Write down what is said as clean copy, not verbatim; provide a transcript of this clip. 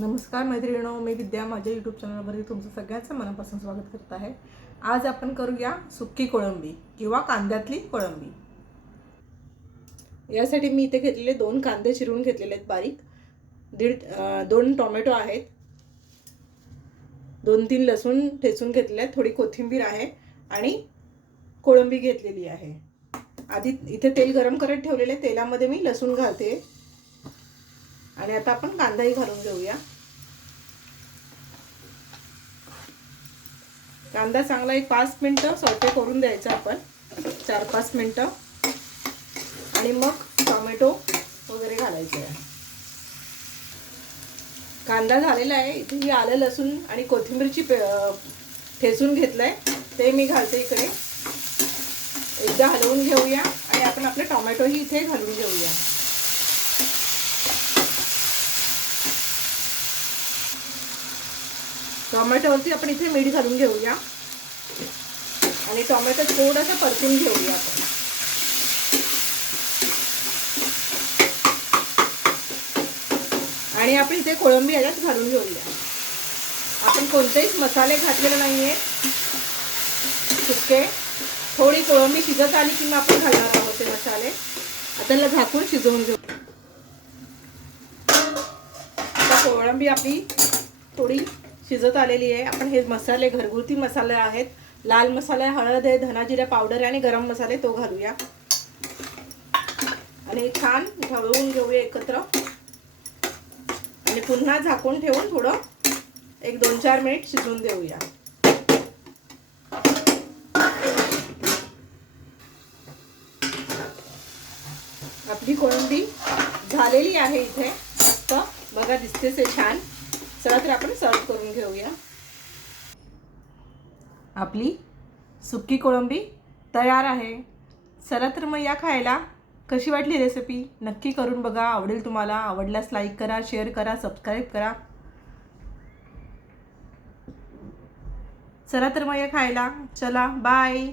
नमस्कार मैत्रिणींनो, मी विद्या माझ्या यूट्यूब चॅनलवरती तुमचं सगळ्यांचं मनापासून स्वागत करत आहे। आज आपण करूया सुक्की कोळंबी किंवा कांद्यातली कोळंबी। यासाठी मी इथे घेतलेले 2 कांदे चिरून घेतलेले आहेत बारीक, 2 टोमॅटो आहेत, 2-3 लसूण ठेचून घेतले आहेत, थोडी कोथिंबीर आहे आणि कोळंबी घेतलेली आहे। आधी इथे तेल गरम करत ठेवलेले, तेलामध्ये मी लसूण घालते आणि आता आपण कांदाही घालून घेऊया। कांदा चांगला एक 5 मिनिटं सॉटे करून द्यायचा आपण, 4-5 मिनिटं, आणि मग टोमॅटो वगैरे घालायचे आहे। कांदा झालेला आहे, इथे ही आलं लसूण आणि कोथिंबीरची ठेचून घेतलंय ते मी घालते इकडे। एकदा हलवून घेऊया आणि आपण आपले टोमॅटोही इथे घालून घेऊया। टोमॅटोवरती आपण इथे मीठ घालून घेऊया आणि टोमॅटो थोडासा परतून घेऊया आपण। आणि आपण इथे कोळंबी याच्यात घालून घेऊया। आपण कोणतेच मसाले घातलेले नाहीये, सुके थोडी कोळंबी शिजत आली की मग आपण घालणार आहोत ते मसाले। आता त्याला झाकून शिजवून घेऊ। आता कोळंबी आपली थोडी शिजत आलेली आहे। आपण हे मसाले घरगुती मसाले आहेत, लाल मसाला, हळद आहे, धना जिरा पावडर आणि गरम मसाले तो घालूया आणि छान ढवळून घेऊया एकत्र आणि पुन्हा झाकून ठेवून थोडं 1-2-4 मिनिट शिजवून देऊया। आपली कोळंबी झालेली आहे इथे, मस्त बघा दिसते से छान। चला तर आपण सर्व करून घेऊया। आपली सुक्की कोळंबी तयार आहे। चला तर मग या खायला। कशी वाटली रेसिपी नक्की करून बघा, आवडेल तुम्हाला। आवडल्यास लाईक करा, शेअर करा, सबस्क्राईब करा। चला तर मग या खायला, चला बाय।